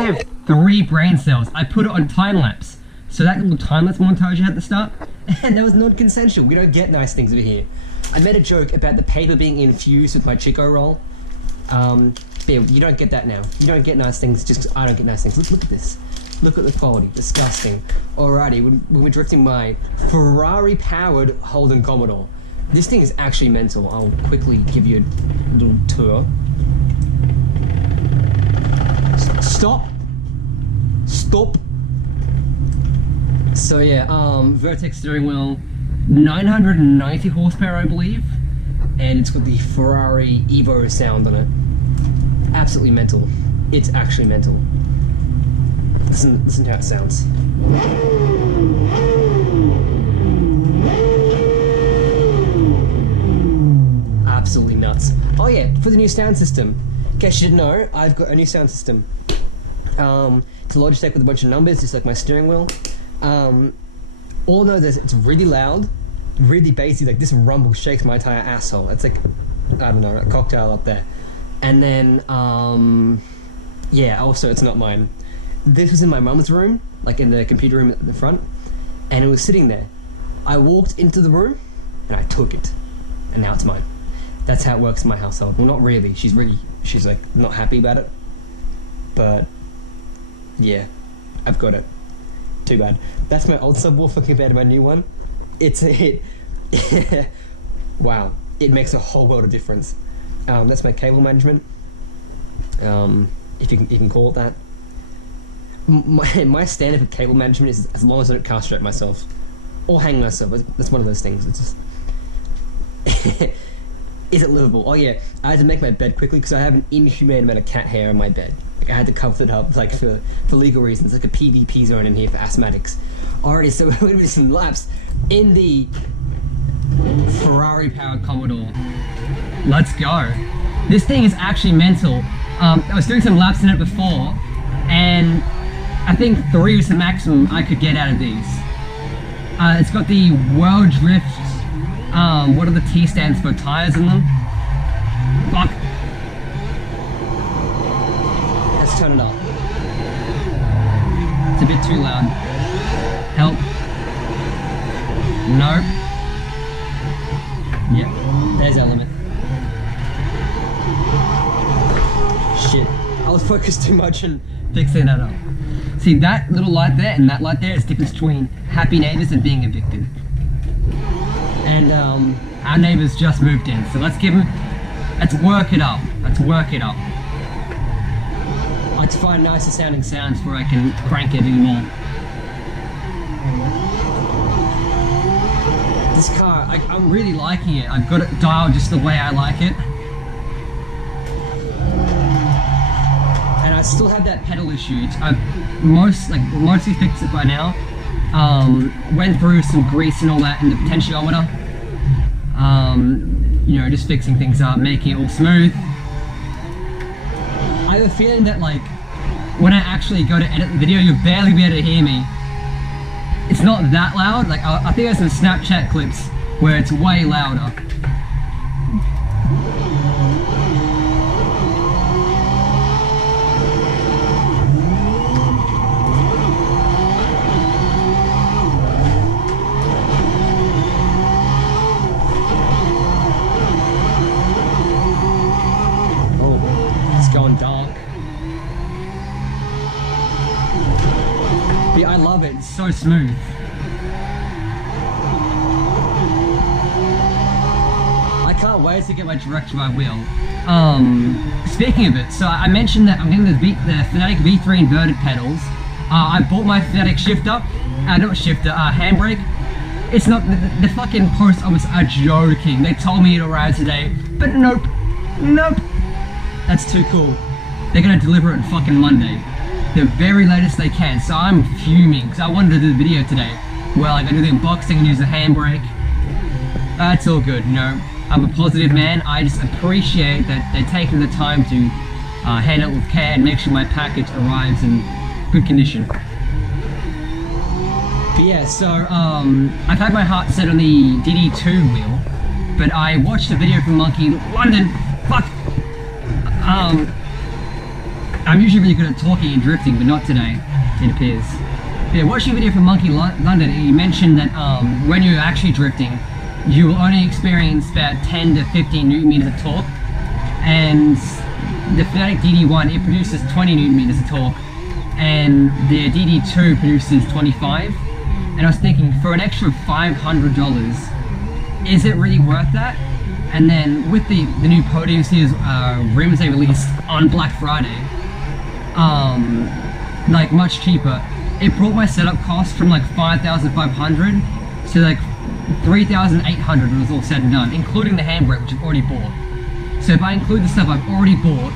I have 3 brain cells, I put it on time lapse. So that little time lapse montage at the start, and that was non-consensual. We don't get nice things over here. I made a joke about the paper being infused with my Chico roll. But yeah, you don't get that now. You don't get nice things just 'cause I don't get nice things. Look at this. Look at the quality. Disgusting. Alrighty, when we're drifting my Ferrari-powered Holden Commodore. This thing is actually mental. I'll quickly give you a little tour. Stop! Stop! So yeah, Vertex steering wheel, 990 horsepower I believe, and it's got the Ferrari Evo sound on it. Absolutely mental. It's actually mental. Listen to how it sounds. Absolutely nuts. Oh yeah, for the new sound system. In case you didn't know, I've got a new sound system. It's a Logitech with a bunch of numbers, just like my steering wheel. All I know is it's really loud, really bassy, like this rumble shakes my entire asshole. It's like, I don't know, a cocktail up there. And then, yeah, also it's not mine. This was in my mum's room, like in the computer room at the front, and it was sitting there. I walked into the room, and I took it, and now it's mine. That's how it works in my household. Well, not really. She's like not happy about it, but yeah, I've got it. Too bad. That's my old subwoofer compared to my new one. It's a hit. Wow, it makes a whole world of difference. That's my cable management, if you can call it that. My standard for cable management is as long as I don't castrate myself or hang myself. That's one of those things. It's just is it livable? Oh yeah, I had to make my bed quickly because I have an inhumane amount of cat hair on my bed. Like, I had to cover it up, like for legal reasons, like a PvP zone in here for asthmatics. Alrighty, so we're going to do some laps in the Ferrari-powered Commodore. Let's go. This thing is actually mental. I was doing some laps in it before, and I think 3 was the maximum I could get out of these. It's got the World Drift, what are the T stands for, tires in them? Fuck. Let's turn it up. It's a bit too loud. Help. Nope. Yep, there's our limit. Shit, I was focused too much on fixing that up. See, that little light there and that light there is the difference between happy neighbors and being evicted. And our neighbors just moved in, so let's work it up. Let's work it up. I like to find nicer sounding sounds before I can crank it anymore. This car, I'm really liking it. I've got it dialed just the way I like it. And I still have that pedal issue. I've mostly fixed it by now. Went through some grease and all that in the potentiometer. You know, just fixing things up, making it all smooth. I have a feeling that like, when I actually go to edit the video, you'll barely be able to hear me. It's not that loud. Like, I think there's some Snapchat clips where it's way louder. Going dark. Yeah, I love it. It's so smooth. I can't wait to get my direct drive wheel. Speaking of it, so I mentioned that I'm getting the Fnatic V3 inverted pedals. I bought my Fnatic shifter, handbrake. It's not the fucking post. I was joking. They told me it arrived today, but nope. That's too cool. They're gonna deliver it fucking Monday. The very latest they can, so I'm fuming, because I wanted to do the video today. Well, I gotta do the unboxing and use the handbrake. That's all good, you know. I'm a positive man. I just appreciate that they're taking the time to handle it with care and make sure my package arrives in good condition. But yeah, so I've had my heart set on the DD2 wheel, but I watched a video from Monkey London. Fuck. I I'm usually really good at talking and drifting, but not today, it appears. Yeah, watching a video from Monkey London, he mentioned that when you're actually drifting, you will only experience about 10 to 15 newton meters of torque, and the Fnatic DD1, it produces 20 newton meters of torque, and the DD2 produces 25. And I was thinking, for an extra $500, is it really worth that? And then with the new Podium Series rims they released on Black Friday, like much cheaper, it brought my setup cost from like 5,500 to like 3,800 when it was all said and done, including the handbrake, which I've already bought. So if I include the stuff I've already bought,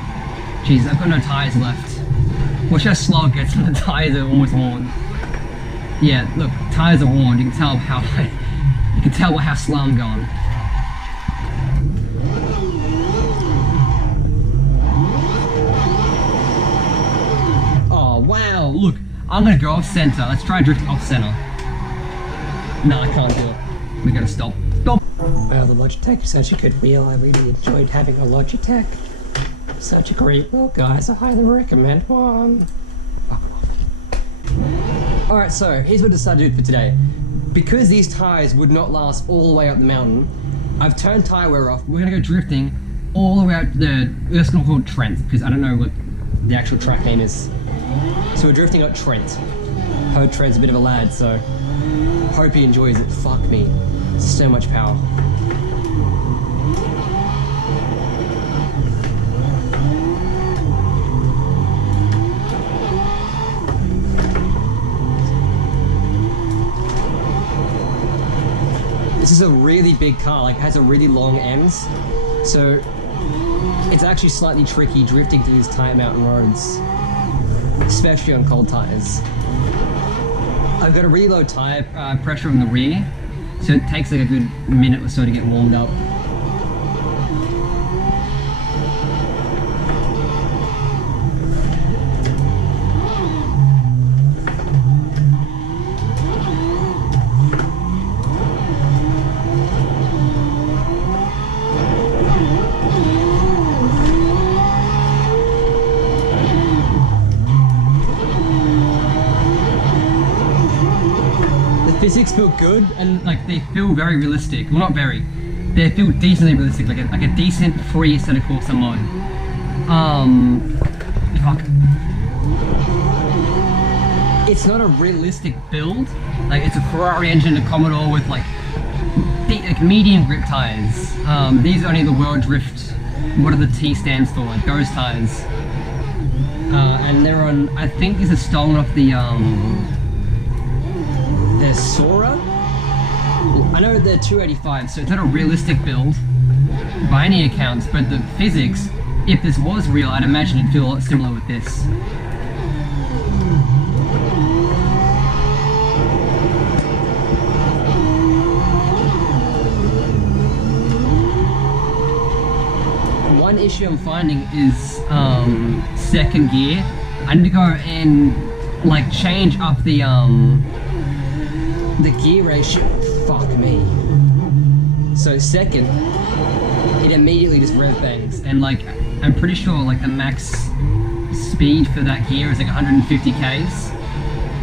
geez, I've got no tires left. Watch how slow it gets when the tires are almost worn. Yeah, look, tires are worn. You can tell how slow I'm going. Oh wow! Look, I'm gonna go off center. Let's try and drift off center. No, I can't do it. We gotta stop. Stop. Wow, the Logitech is such a good wheel. I really enjoyed having a Logitech. Such a great wheel, guys. I highly recommend one. Alright, so here's what I decided to do for today. Because these tires would not last all the way up the mountain, I've turned tire wear off. We're gonna go drifting all the way out the, let's gonna call it Trent, because I don't know what the actual track name is. So we're drifting up Trent. Hope Trent's a bit of a lad, so hope he enjoys it. Fuck me. So much power. This is a really big car, like it has a really long ends, so it's actually slightly tricky drifting through these tight mountain roads, especially on cold tires. I've got a really low tire pressure on the rear, so it takes like a good minute or so to get warmed up. Physics feel good, and like they feel very realistic. Well, not very. They feel decently realistic, like a decent free set of Corsa mod. Fuck. It's not a realistic build. Like it's a Ferrari engine, a Commodore with like medium grip tires. These are only the World Drift. What do the T stands for? Like those tires. And they're on. I think these are stolen off the Sora? I know they're 285, so it's not a realistic build by any accounts, but the physics, if this was real, I'd imagine it'd feel a lot similar with this. One issue I'm finding is second gear. I need to go and like change up the gear ratio. Fuck me. So second, it immediately just rev bangs, and like I'm pretty sure like the max speed for that gear is like 150 k's.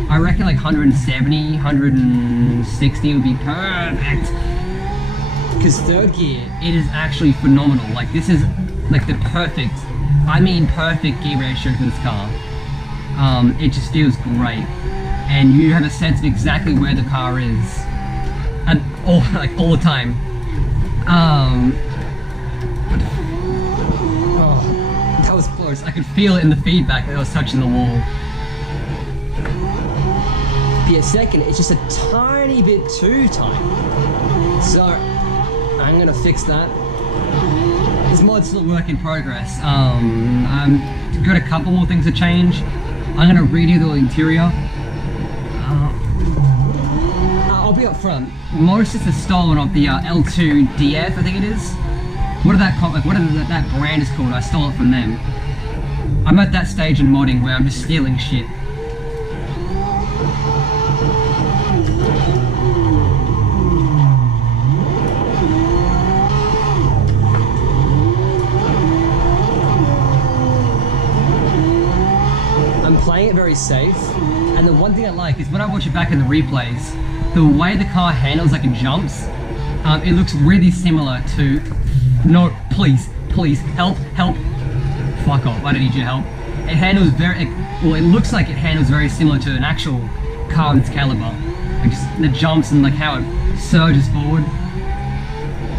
I reckon like 170, 160 would be perfect. Because third gear, it is actually phenomenal. Like this is like the perfect, I mean perfect gear ratio for this car. It just feels great. And you have a sense of exactly where the car is, and all the time. Oh, that was close. I could feel it in the feedback that I was touching the wall. But yeah, second, it's just a tiny bit too tight. So I'm gonna fix that. This mod's still a work in progress. I've got a couple more things to change. I'm gonna redo the interior. I'll be up front. Most of this is stolen off the L2 DF, I think it is. What that brand is called? I stole it from them. I'm at that stage in modding where I'm just stealing shit. very safe. And the one thing I like is when I watch it back in the replays, the way the car handles like it jumps, it looks really similar to... No, please, help. Fuck off, I don't need your help. It handles very... Well, it looks like it handles very similar to an actual car of its caliber. Like just the jumps and like how it surges forward.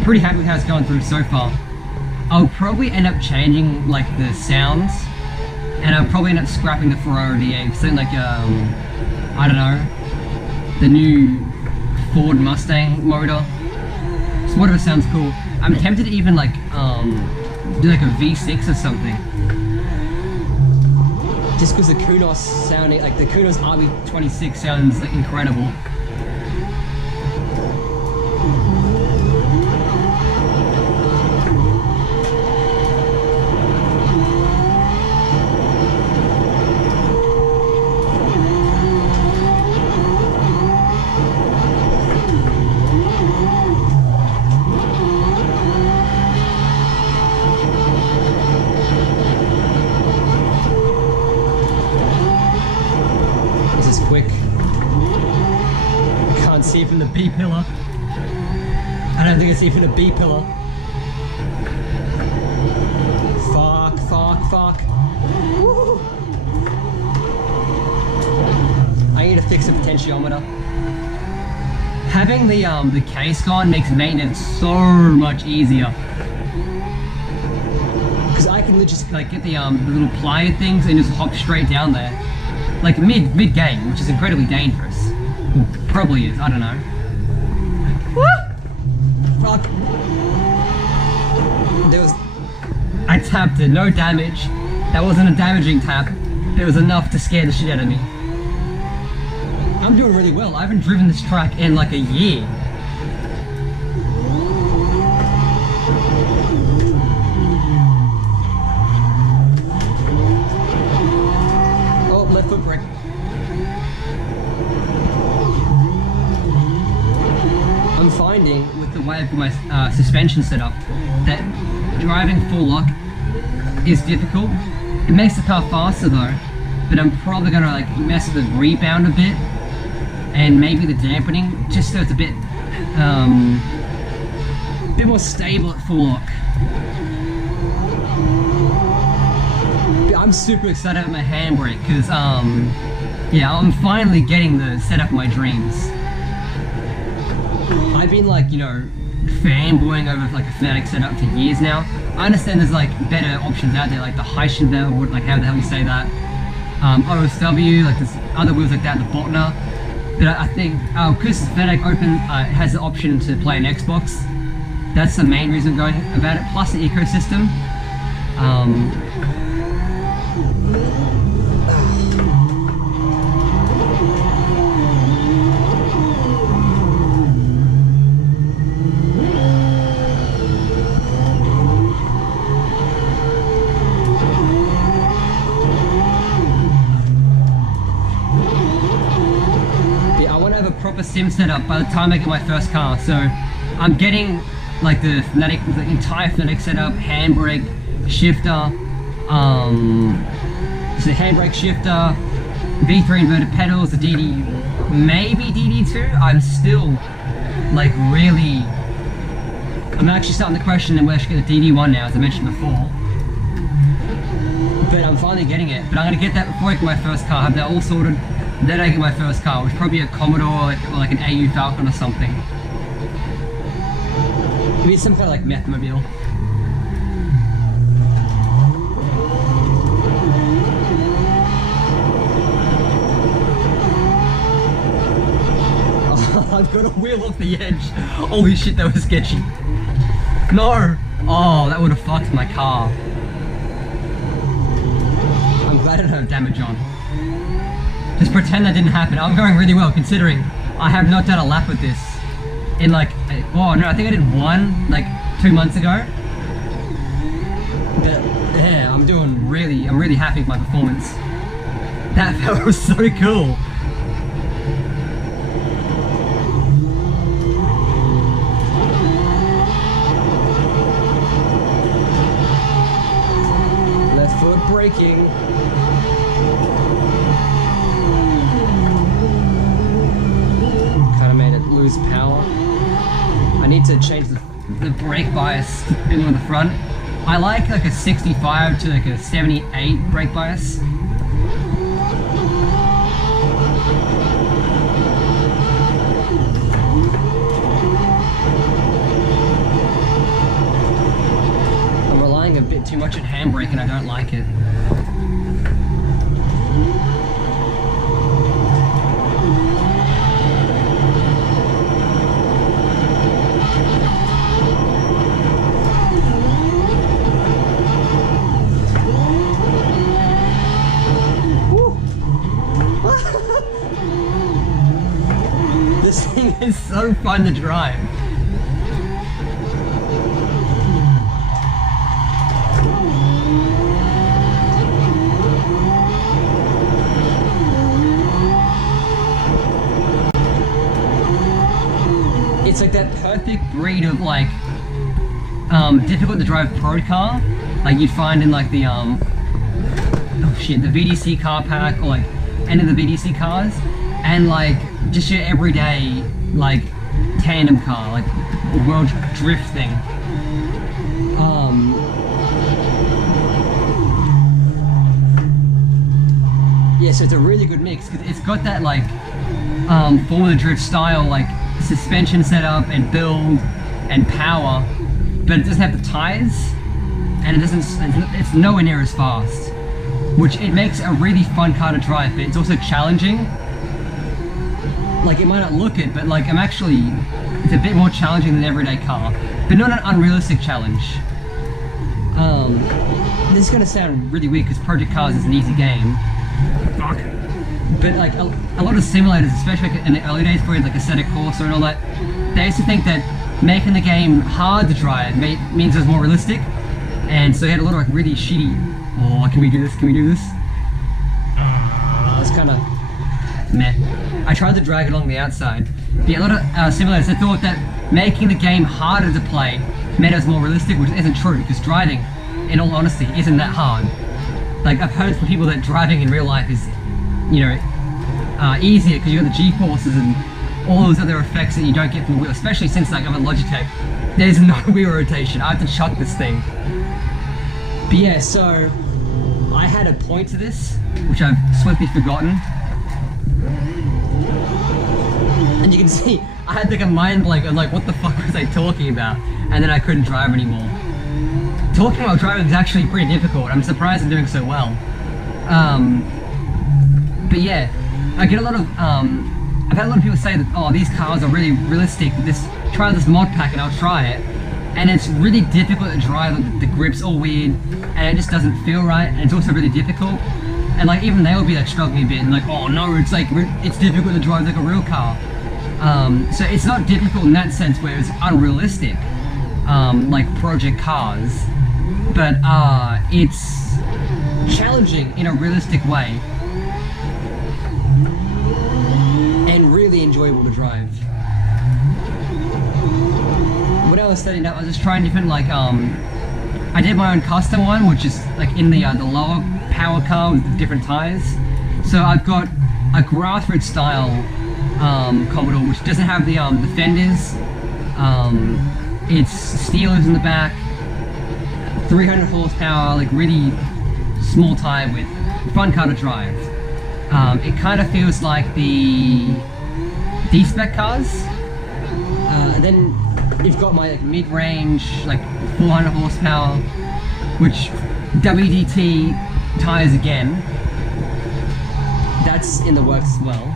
Pretty happy with how it's going through so far. I'll probably end up changing like the sounds, and I'll probably end up scrapping the Ferrari DA. Something like I don't know, the new Ford Mustang motor. So whatever sounds cool. I'm tempted to even like do like a V6 or something. Just because the Kunos sounding, like the Kunos RB26 sounds like incredible. Quick. Can't see from the B pillar. I don't think it's even a B pillar. Fuck. Woo. I need to fix the potentiometer. Having the case gone makes maintenance so much easier. Because I can just Like get the little plier things and just hop straight down there. Like mid game, which is incredibly dangerous. Well, probably is, I don't know. Woo! fuck. There was. I tapped it, no damage. That wasn't a damaging tap. It was enough to scare the shit out of me. I'm doing really well. I haven't driven this track in like a year. Oh, left foot brake. I'm finding with the way I've got my suspension set up that driving full lock is difficult. It makes the car faster though, but I'm probably gonna like mess with the rebound a bit and maybe the dampening just so it's a bit more stable at full lock. I'm super excited about my handbrake because yeah, I'm finally getting the setup of my dreams. I've been like, you know, fanboying over like a Fnatic setup for years now. I understand there's like better options out there, like the Heichenfeld, like how the hell you say that, OSW, like there's other wheels like that, the Botner. But I think because Fnatic Open has the option to play an Xbox, that's the main reason I'm going about it. Plus the ecosystem. Proper sim setup by the time I get my first car, so I'm getting like the entire Fnatic setup, handbrake, shifter, so the handbrake, shifter, V3 inverted pedals, the DD, maybe DD2. I'm still like really, I'm actually starting to question whether I should get the DD1 now, as I mentioned before. But I'm finally getting it. But I'm gonna get that before I get my first car, have that all sorted. Then I get my first car, which is probably a Commodore or like an AU Falcon or something. Maybe some kind of like Methmobile. Oh, I've got a wheel off the edge. Holy shit, that was sketchy. No! Oh, that would have fucked my car. I'm glad I don't have damage on. Just pretend that didn't happen. I'm going really well considering I have not done a lap with this in like, oh no, I think I did one like 2 months ago. But yeah, I'm really happy with my performance. That felt so cool. Left foot braking. lose power. I need to change the brake bias on the front. I like a 65 to like a 78 brake bias. I'm relying a bit too much on handbrake and I don't like it. This thing is so fun to drive. It's like that perfect breed of like difficult to drive pro car, like you'd find in like the the VDC car pack or like any of the VDC cars, and like just your everyday like tandem car, like world drift thing. Yeah, so it's a really good mix because it's got that like Formula Drift style like suspension setup and build and power, but it doesn't have the tires, and it's nowhere near as fast, which it makes a really fun car to drive, but it's also challenging. Like it might not look it, but like it's a bit more challenging than an everyday car, but not an unrealistic challenge. This is gonna sound really weird because Project Cars is an easy game. Fuck. But like a lot of simulators, especially like in the early days where like Assetto Corsa and all that, they used to think that making the game hard to drive means it was more realistic, and so they had a lot of like really shitty, oh, can we do this, can we do this? It's kind of meh. I tried to drag it along the outside. But yeah, a lot of simulators, they thought that making the game harder to play meant it was more realistic, which isn't true, because driving, in all honesty, isn't that hard. Like, I've heard from people that driving in real life is, you know, easier because you've got the G-forces and all those other effects that you don't get from the wheel, especially since like I'm a Logitech. There's no wheel rotation. I have to chuck this thing. But yeah, so I had a point to this, which I've swiftly forgotten. And you can see, I had like a mind blank of like, what the fuck was I talking about? And then I couldn't drive anymore. Talking about driving is actually pretty difficult. I'm surprised I'm doing so well. But yeah, I get a lot of, I've had a lot of people say that, oh, these cars are really realistic, try this mod pack and I'll try it. And it's really difficult to drive, the grip's all weird, and it just doesn't feel right, and it's also really difficult. And like, even they'll be like struggling a bit and like, oh no, it's like, it's difficult to drive like a real car. So it's not difficult in that sense where it's unrealistic, like Project Cars, but it's challenging in a realistic way and really enjoyable to drive. When I was setting up, I was just trying different, like, I did my own custom one, which is like in the lower power car with the different tires. So I've got a grassroots style Commodore, which doesn't have the fenders. It's steelers in the back, 300 horsepower, like really small tire width, fun car to drive. It kind of feels like the D-spec cars. Then you've got my like, mid-range, like 400 horsepower, which WDT tires again. That's in the works as well.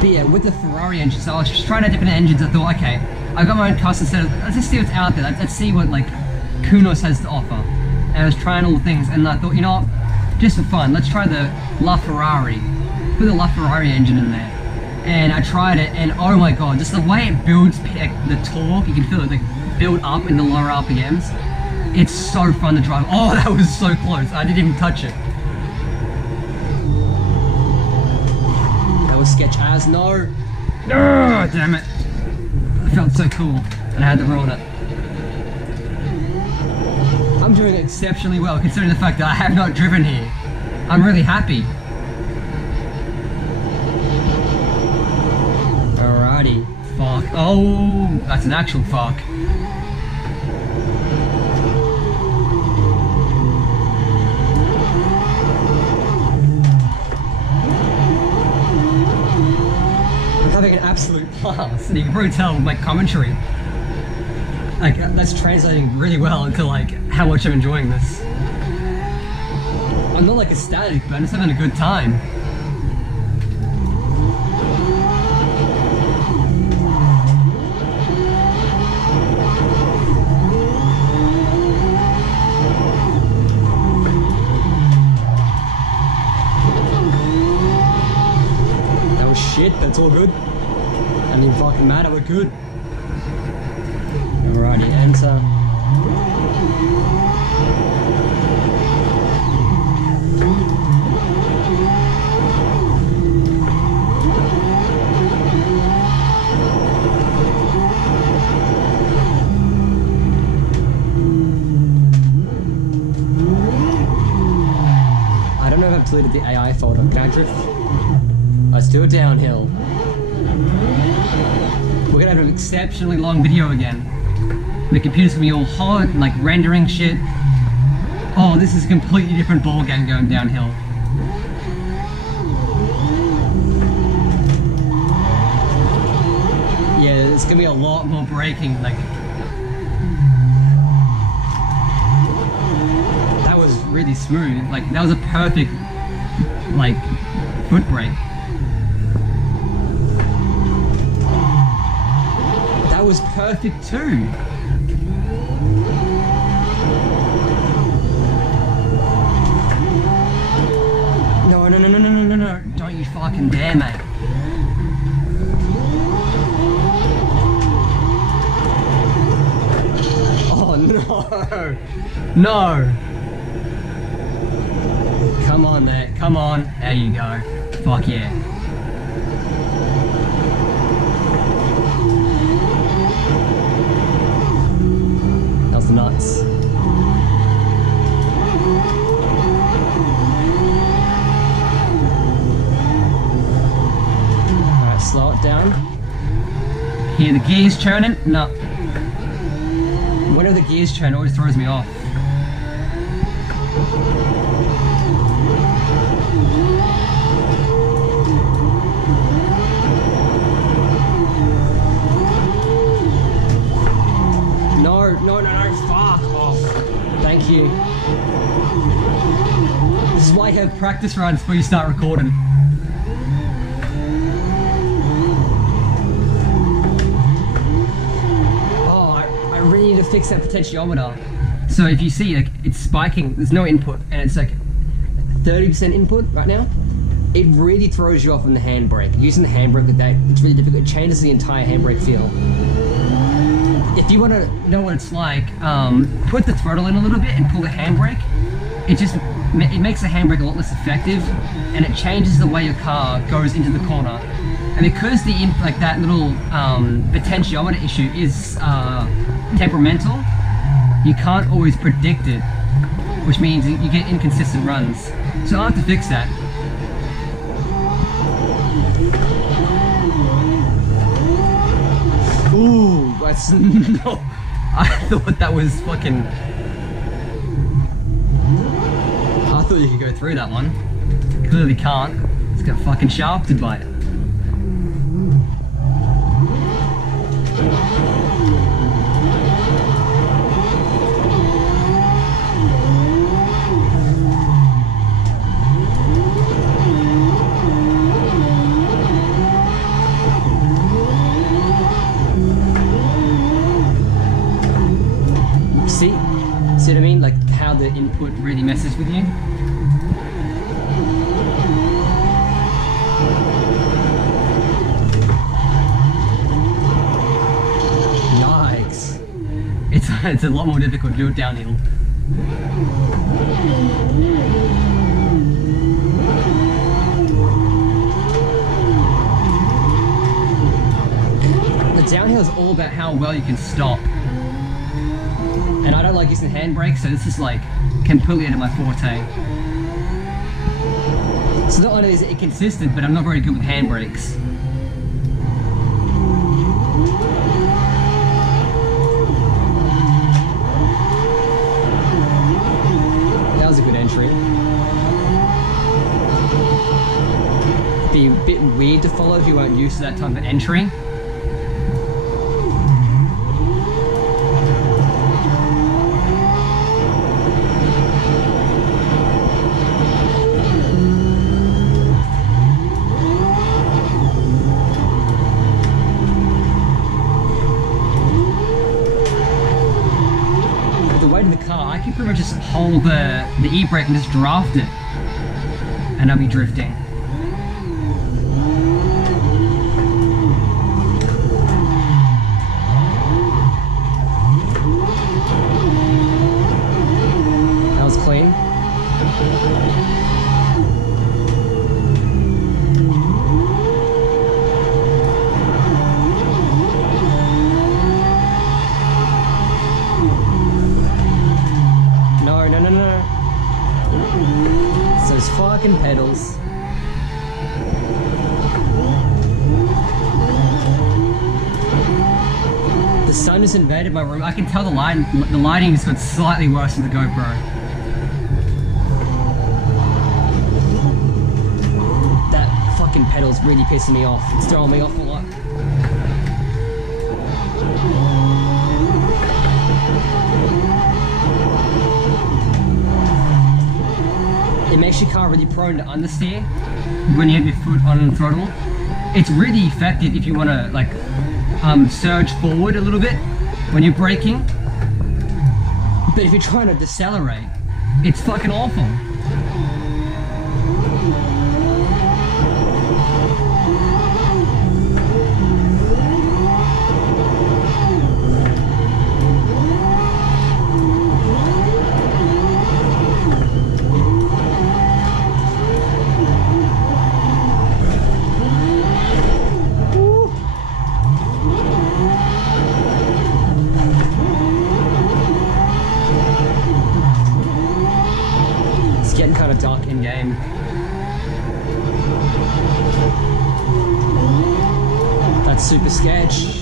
But yeah, with the Ferrari engine, so I was just trying out different engines. I thought, okay, I got my own custom set. Let's just see what's out there. Let's see what like Kunos has to offer. And I was trying all the things, and I thought, you know what, just for fun, let's try the Ferrari. Put the Ferrari engine in there. And I tried it, and oh my god, just the way it builds the torque, you can feel it like build up in the lower RPMs. It's so fun to drive. Oh, that was so close. I didn't even touch it. That was sketch as no. Oh, damn it. It felt so cool, and I had to roll it. I'm doing exceptionally well considering the fact that I have not driven here. I'm really happy. Oh, that's an actual fuck. I'm having an absolute blast. And you can probably tell with my commentary, like that's translating really well into like how much I'm enjoying this. I'm not like ecstatic, but I'm just having a good time. That was shit, but it's all good. I mean, fucking matter, we're good. Alrighty, enter. I don't know if I've deleted the AI folder. Can I drift? Let's do it downhill. We're gonna have an exceptionally long video again. The computer's gonna be all hot, like rendering shit. Oh, this is a completely different ballgame going downhill. Yeah, there's gonna be a lot more braking, like. That was really smooth, like that was a perfect, like, foot brake. That was perfect too. No, no, no, no, no, no, no, no. Don't you fucking dare, mate. Oh, no. No. Come on, mate. Come on. There you go. Fuck yeah. That was nuts. Alright, slow it down. Hear the gears churning? No. Whenever the gears churn, it always throws me off. No, no, no, no, fuck off. Thank you. This is why you have practice runs before you start recording. I really need to fix that potentiometer. So if you see, like, it's spiking, there's no input, and it's like 30% input right now. It really throws you off in the handbrake. Using the handbrake with that, it's really difficult. It changes the entire handbrake feel. if you want to know what it's like, put the throttle in a little bit and pull the handbrake. It makes the handbrake a lot less effective, and it changes the way your car goes into the corner. And because that little potentiometer issue is temperamental, you can't always predict it, which means you get inconsistent runs. So I'll have to fix that. Ooh, that's no. I thought that was fucking. I thought you could go through that one. Clearly can't. It's got fucking shafted by it. See what I mean? Like how the input really messes with you. Yikes. It's a lot more difficult to do it downhill. The downhill is all about how well you can stop. And I don't like using handbrakes, so this is like completely out of my forte. So not only is it inconsistent, but I'm not very good with handbrakes. be a bit weird to follow if you weren't used to that type of entry. I can pretty much just hold the e-brake and just draft it, and I'll be drifting. That was clean. Those fucking pedals. The sun has invaded my room. I can tell the lighting has got slightly worse with the GoPro. That fucking pedal's really pissing me off. It's throwing me off a lot. It makes your car really prone to understeer when you have your foot on the throttle. It's really effective if you want to like surge forward a little bit when you're braking. But if you're trying to decelerate, it's fucking awful. Getting kind of dark in game. That's super sketch.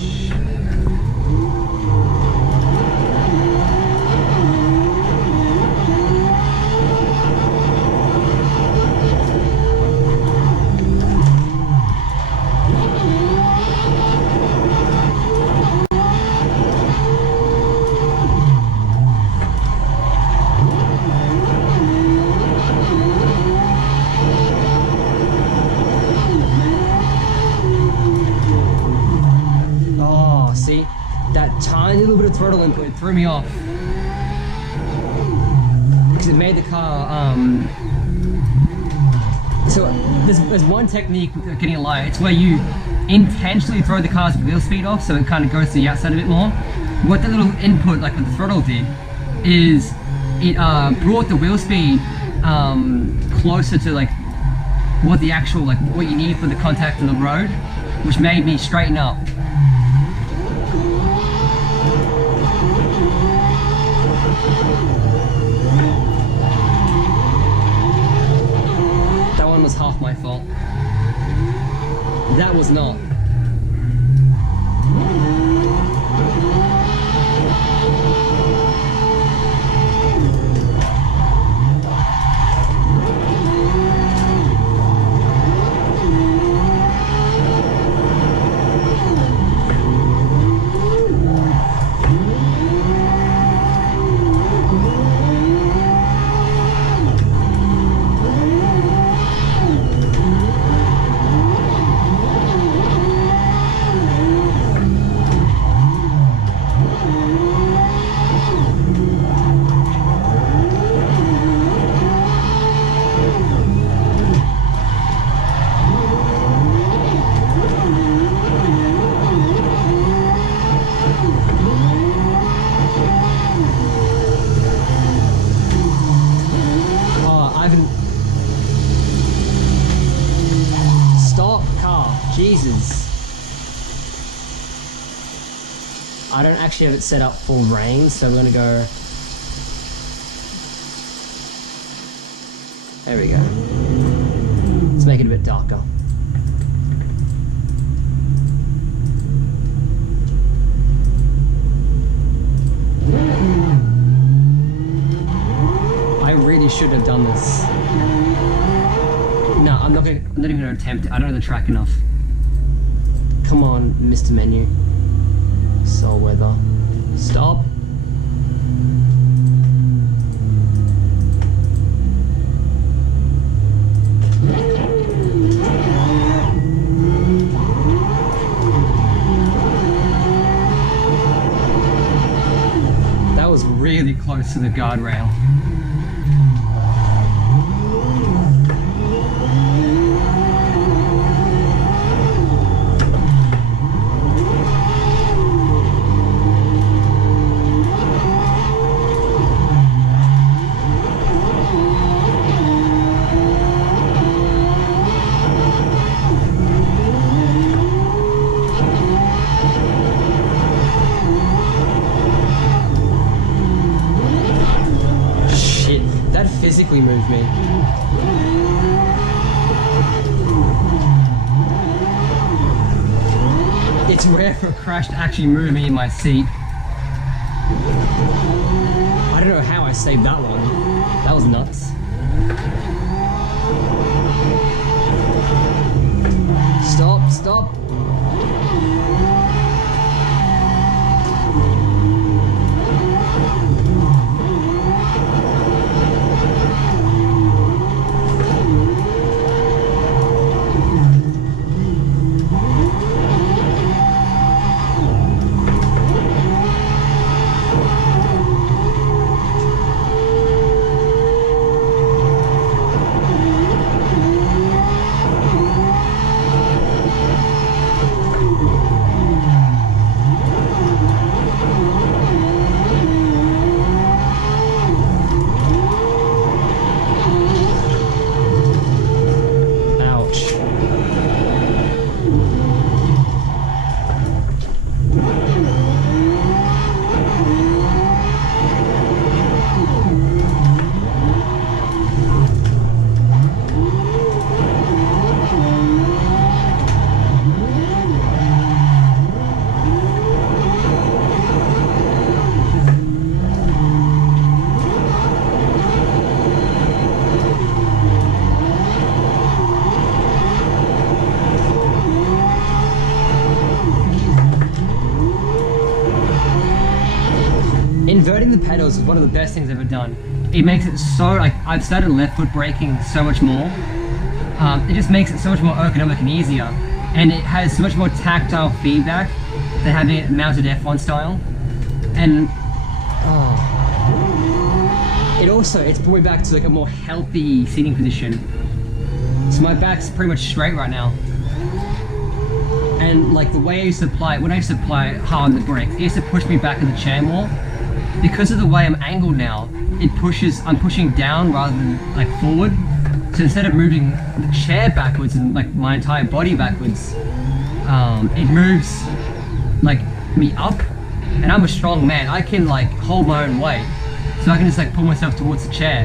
See, that tiny little bit of throttle input threw me off because it made the car so there's one technique with getting a light. It's where you intentionally throw the car's wheel speed off so it kind of goes to the outside a bit more. What the little input like with the throttle did is it brought the wheel speed closer to like what the actual like what you need for the contact on the road, which made me straighten up. That one was half my fault. That was not. Stop, car. Jesus. I don't actually have it set up for rain, so I'm gonna go. There we go. Let's make it a bit darker. I really should have done this. No, I'm not gonna. I'm not even gonna attempt it. I don't know the track enough. Come on, Mr. Menu. Soul weather. Stop. That was really close to the guardrail. That physically moved me. It's rare for a crash to actually move me in my seat. I don't know how I saved that one. That was nuts. Stop, stop. Inverting the pedals is one of the best things I've ever done. It makes it so, like, I've started left foot braking so much more. It just makes it so much more ergonomic and easier. And it has so much more tactile feedback than having it mounted F1 style. And it's brought me back to like a more healthy seating position. So my back's pretty much straight right now. And like the way I used to apply it, when I used to apply hard on the brakes, it used to push me back in the chair more. Because of the way I'm angled now, I'm pushing down rather than like forward. So instead of moving the chair backwards and like my entire body backwards, it moves like me up. And I'm a strong man. I can like hold my own weight. So I can just like pull myself towards the chair.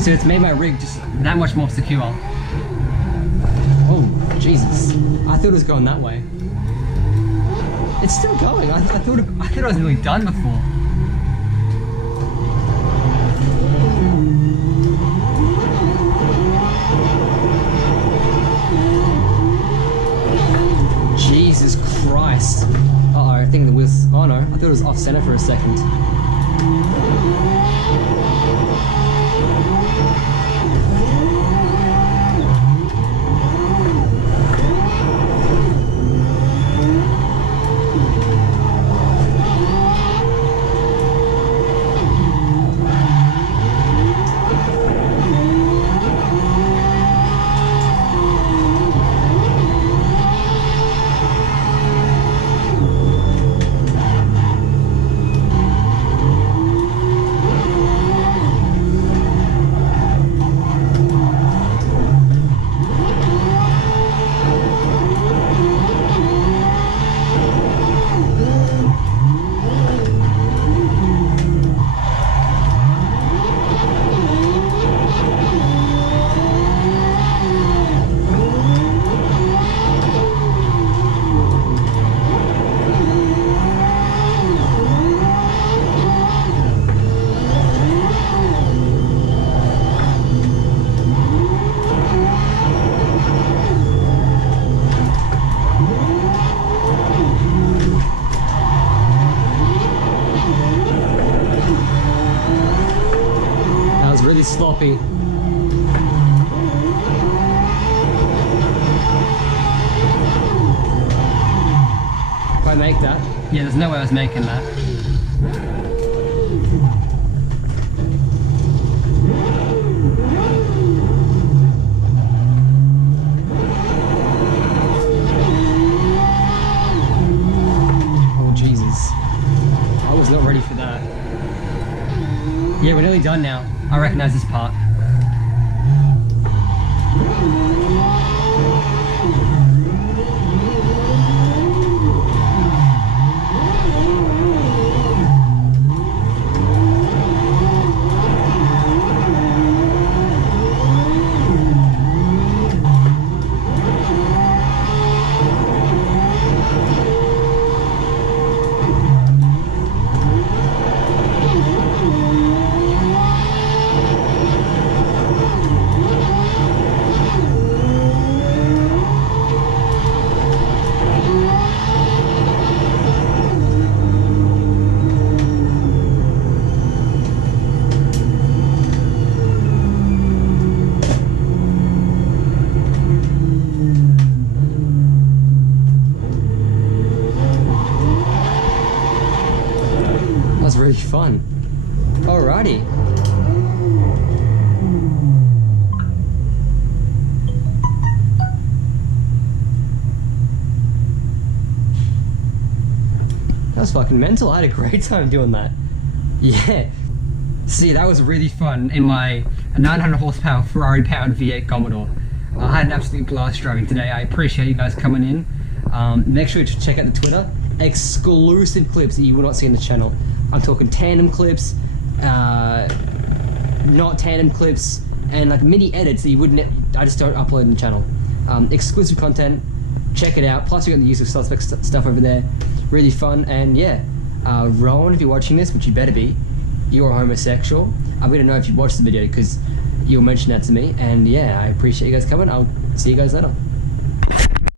So it's made my rig just that much more secure. Oh, Jesus. I thought it was going that way. It's still going. I thought I was nearly done before. Jesus Christ. Uh-oh, I think the wheels... Oh no, I thought it was off center for a second. make that. Yeah, there's no way I was making that. Oh Jesus. I was not ready for that. Yeah, we're nearly done now. I recognize this part. That was really fun. Alrighty. That was fucking mental. I had a great time doing that. Yeah. See, that was really fun in my 900 horsepower Ferrari powered V8 Commodore. I had an absolute blast driving today. I appreciate you guys coming in. Make sure to check out the Twitter. Exclusive clips that you will not see on the channel. I'm talking tandem clips, not tandem clips, and like mini edits that you wouldn't. I just don't upload on the channel. Exclusive content. Check it out. Plus, we got the use of suspect stuff over there. Really fun. And yeah, Rowan, if you're watching this, which you better be, you're homosexual. I'm gonna know if you watched the video because you'll mention that to me. And yeah, I appreciate you guys coming. I'll see you guys later.